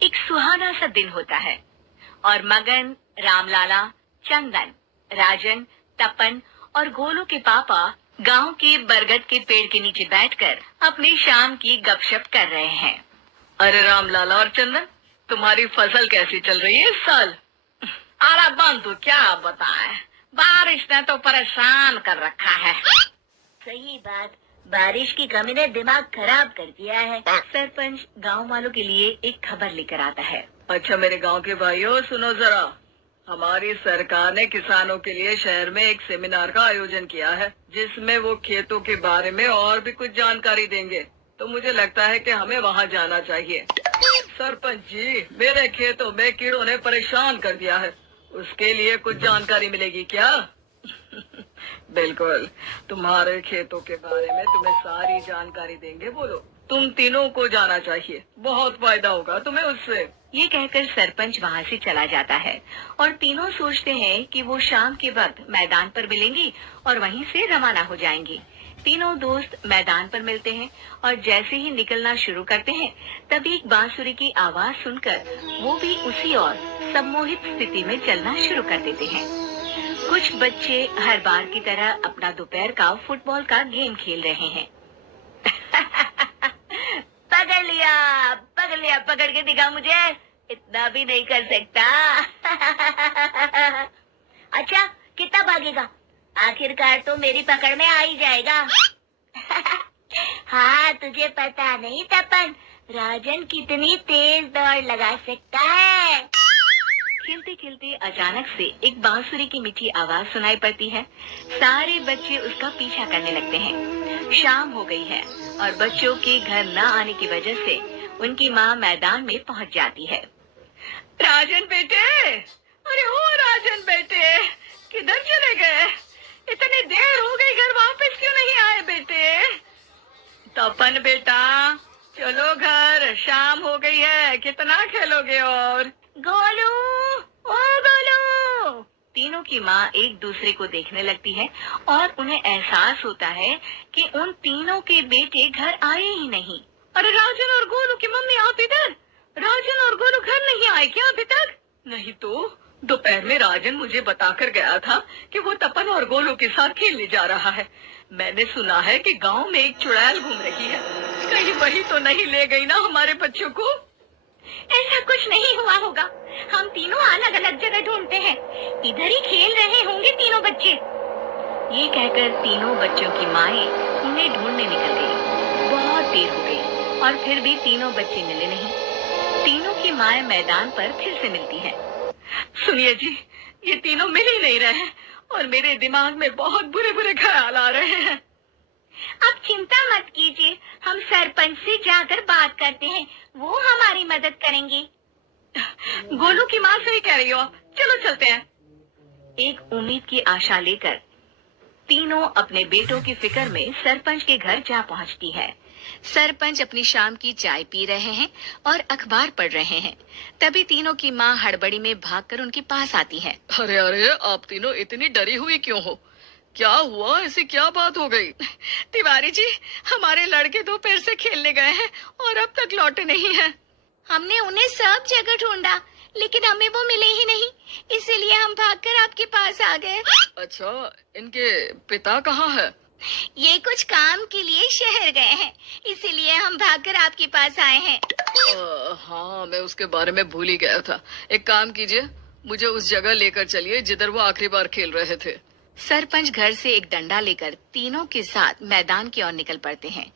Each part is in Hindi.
एक सुहाना सा दिन होता है और मगन, रामलाला, चंदन, राजन, तपन और गोलू के पापा गांव के बरगद के पेड़ के नीचे बैठकर अपनी शाम की गपशप कर रहे हैं। अरे रामलाला और चंदन, तुम्हारी फसल कैसी चल रही है इस साल? अरे बंधु क्या बताएं, बारिश ने तो परेशान कर रखा है। सही बात, बारिश की कमी ने दिमाग खराब कर दिया है। सरपंच गांव वालों के लिए एक खबर लेकर आता है। अच्छा मेरे गांव के भाइयों, सुनो जरा, हमारी सरकार ने किसानों के लिए शहर में एक सेमिनार का आयोजन किया है, जिसमें वो खेतों के बारे में और भी कुछ जानकारी देंगे। तो मुझे लगता है कि हमें वहाँ जाना चाहिए। सरपंच जी, मेरे खेतों में कीड़ों ने परेशान कर दिया है, उसके लिए कुछ जानकारी मिलेगी क्या? बिल्कुल, तुम्हारे खेतों के बारे में तुम्हें सारी जानकारी देंगे। बोलो, तुम तीनों को जाना चाहिए, बहुत फायदा होगा तुम्हें उससे। ये कहकर सरपंच वहाँ से चला जाता है और तीनों सोचते हैं कि वो शाम के वक्त मैदान पर मिलेंगी और वहीं से रवाना हो जाएंगी। तीनों दोस्त मैदान पर मिलते हैं और जैसे ही निकलना शुरू करते हैं तभी एक बांसुरी की आवाज सुनकर वो भी उसी ओर सम्मोहित स्थिति में चलना शुरू कर देते हैं। कुछ बच्चे हर बार की तरह अपना दोपहर का फुटबॉल का गेम खेल रहे हैं। पकड़ लिया, पकड़ लिया, पकड़ के दिखा मुझे, इतना भी नहीं कर सकता। अच्छा, कितना भागेगा? आखिरकार तो मेरी पकड़ में आ ही जाएगा। हाँ, तुझे पता नहीं तपन, राजन कितनी तेज दौड़ लगा सकता है। खेलते खेलते अचानक से एक बांसुरी की मीठी आवाज सुनाई पड़ती है। सारे बच्चे उसका पीछा करने लगते हैं। शाम हो गई है और बच्चों के घर न आने की वजह से उनकी माँ मैदान में पहुँच जाती है। राजन बेटे, अरे ओ राजन बेटे, किधर चले गए? इतनी देर हो गई, घर वापस क्यों नहीं आए बेटे? तपन बेटा, चलो घर, शाम हो गई है, कितना खेलोगे? और गोलू, ओ गोलू। तीनों की माँ एक दूसरे को देखने लगती है और उन्हें एहसास होता है कि उन तीनों के बेटे घर आए ही नहीं। अरे राजन और गोलू की मम्मी, आप इधर? राजन और गोलू घर नहीं आए क्या अभी तक? नहीं तो दोपहर में राजन मुझे बताकर गया था कि वो तपन और गोलू के साथ खेलने जा रहा है। मैंने सुना है कि गांव में एक चुड़ैल घूम रही है, कहीं वही तो नहीं ले गई ना हमारे बच्चों को? ऐसा कुछ नहीं हुआ होगा, हम तीनों अलग अलग जगह ढूंढते हैं, इधर ही खेल रहे होंगे तीनों बच्चे। ये कहकर तीनों बच्चों की माएं उन्हें ढूंढने निकल गई। बहुत देर हो गई और फिर भी तीनों बच्चे मिले नहीं। तीनों की माएं मैदान पर फिर से मिलती हैं। सुनिए जी, ये तीनों मिल ही नहीं रहे और मेरे दिमाग में बहुत बुरे बुरे ख्याल आ रहे हैं। अब चिंता मत कीजिए, हम सरपंच से जाकर बात करते हैं, वो हमारी मदद करेंगे। गोलू की माँ सही कह रही हो, चलो चलते हैं। एक उम्मीद की आशा लेकर तीनों अपने बेटों की फिक्र में सरपंच के घर जा पहुंचती है। सरपंच अपनी शाम की चाय पी रहे हैं और अखबार पढ़ रहे हैं। तभी तीनों की माँ हड़बड़ी में भागकर उनके पास आती है। अरे अरे, आप तीनों इतनी डरी हुई क्यों हो? क्या हुआ? ऐसी क्या बात हो गई? तिवारी जी, हमारे लड़के दोपहर से खेलने गए हैं और अब तक लौटे नहीं हैं। हमने उन्हें सब जगह ढूंढा, लेकिन हमें वो मिले ही नहीं, इसीलिए हम भागकर आपके पास आ गए। अच्छा, इनके पिता कहाँ है? ये कुछ काम के लिए शहर गए हैं, इसीलिए हम भागकर आपके पास आए हैं। हाँ, मैं उसके बारे में भूल ही गया था। एक काम कीजिए, मुझे उस जगह लेकर चलिए जिधर वो आखिरी बार खेल रहे थे। सरपंच घर से एक डंडा लेकर तीनों के साथ मैदान की ओर निकल पड़ते हैं।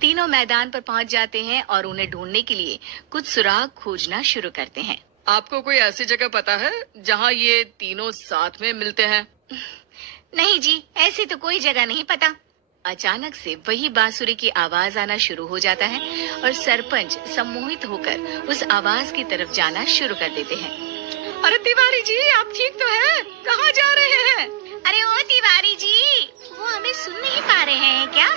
तीनों मैदान पर पहुंच जाते हैं और उन्हें ढूंढने के लिए कुछ सुराग खोजना शुरू करते हैं। आपको कोई ऐसी जगह पता है जहां ये तीनों साथ में मिलते हैं? नहीं जी, ऐसी तो कोई जगह नहीं पता। अचानक से वही बांसुरी की आवाज आना शुरू हो जाता है और सरपंच सम्मोहित होकर उस आवाज की तरफ जाना शुरू कर देते हैं। अरे तिवारी जी, आप ठीक तो हैं? कहाँ जा रहे हैं? अरे ओ तिवारी जी, वो हमें सुन नहीं पा रहे हैं क्या?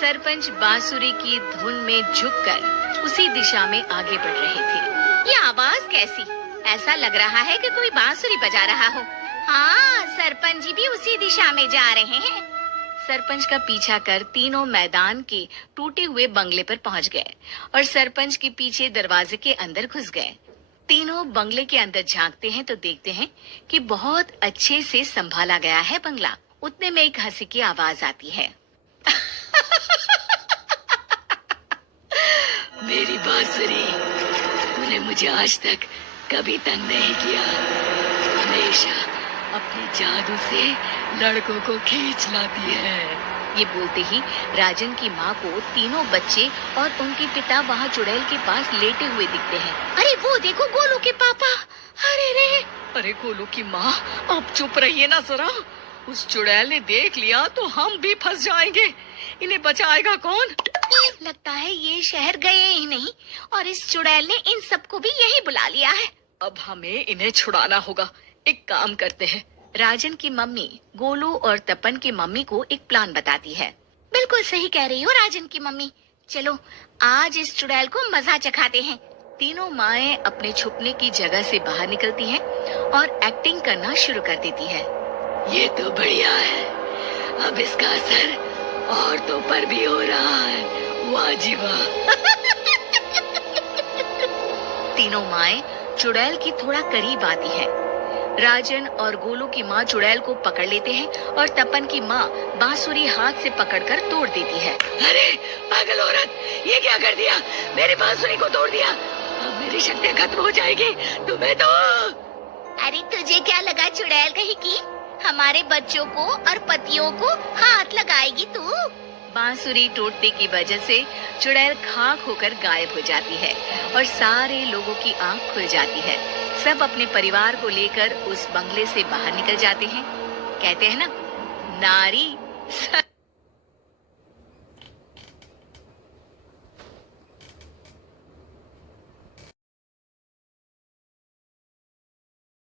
सरपंच बांसुरी की धुन में झुककर उसी दिशा में आगे बढ़ रहे थे। ये आवाज कैसी? ऐसा लग रहा है कि कोई बांसुरी बजा रहा हो। हाँ, सरपंच जी भी उसी दिशा में जा रहे हैं। सरपंच का पीछा कर तीनों मैदान के टूटे हुए बंगले पर पहुंच गए और सरपंच के पीछे दरवाजे के अंदर घुस गए। तीनों बंगले के अंदर झांकते हैं तो देखते हैं कि बहुत अच्छे से संभाला गया है बंगला। उतने में एक हंसी की आवाज आती है। मेरी बांसुरी, तूने मुझे आज तक कभी तंग नहीं किया। हमेशा अपने जादू से लड़कों को खींच लाती है। ये बोलते ही राजन की माँ को तीनों बच्चे और उनके पिता वहाँ चुड़ैल के पास लेटे हुए दिखते हैं। अरे वो देखो गोलू के पापा। अरे रे। अरे गोलू की माँ, आप चुप रहिए ना जरा। उस चुड़ैल ने देख लिया तो हम भी फंस जाएंगे। इन्हें बचाएगा कौन? लगता है ये शहर गए ही नहीं और इस चुड़ैल ने इन सबको भी यही बुला लिया है। अब हमें इन्हें छुड़ाना होगा। एक काम करते हैं। राजन की मम्मी गोलू और तपन की मम्मी को एक प्लान बताती है। बिल्कुल सही कह रही हो राजन की मम्मी। चलो आज इस चुड़ैल को मजा चखाते हैं। तीनों माएं अपने छुपने की जगह से बाहर निकलती हैं और एक्टिंग करना शुरू कर देती है। ये तो बढ़िया है। अब इसका असर औरतों पर भी हो रहा है। वाह जी वाह। तीनों माएं चुड़ैल की थोड़ा करीब आती है। राजन और गोलू की माँ चुड़ैल को पकड़ लेते हैं और तपन की माँ बांसुरी हाथ से पकड़कर तोड़ देती है। अरे पागल औरत, ये क्या कर दिया? मेरी बांसुरी को तोड़ दिया। अब मेरी शक्तियाँ खत्म हो जाएगी। तुम्हें तो अरे तुझे क्या लगा चुड़ैल कहीं की हमारे बच्चों को और पतियों को हाथ लगाएगी तू? बांसुरी टूटने की वजह से चुड़ैल खाक होकर गायब हो जाती है और सारे लोगों की आंख खुल जाती है। सब अपने परिवार को लेकर उस बंगले से बाहर निकल जाते हैं। कहते हैं ना, नारी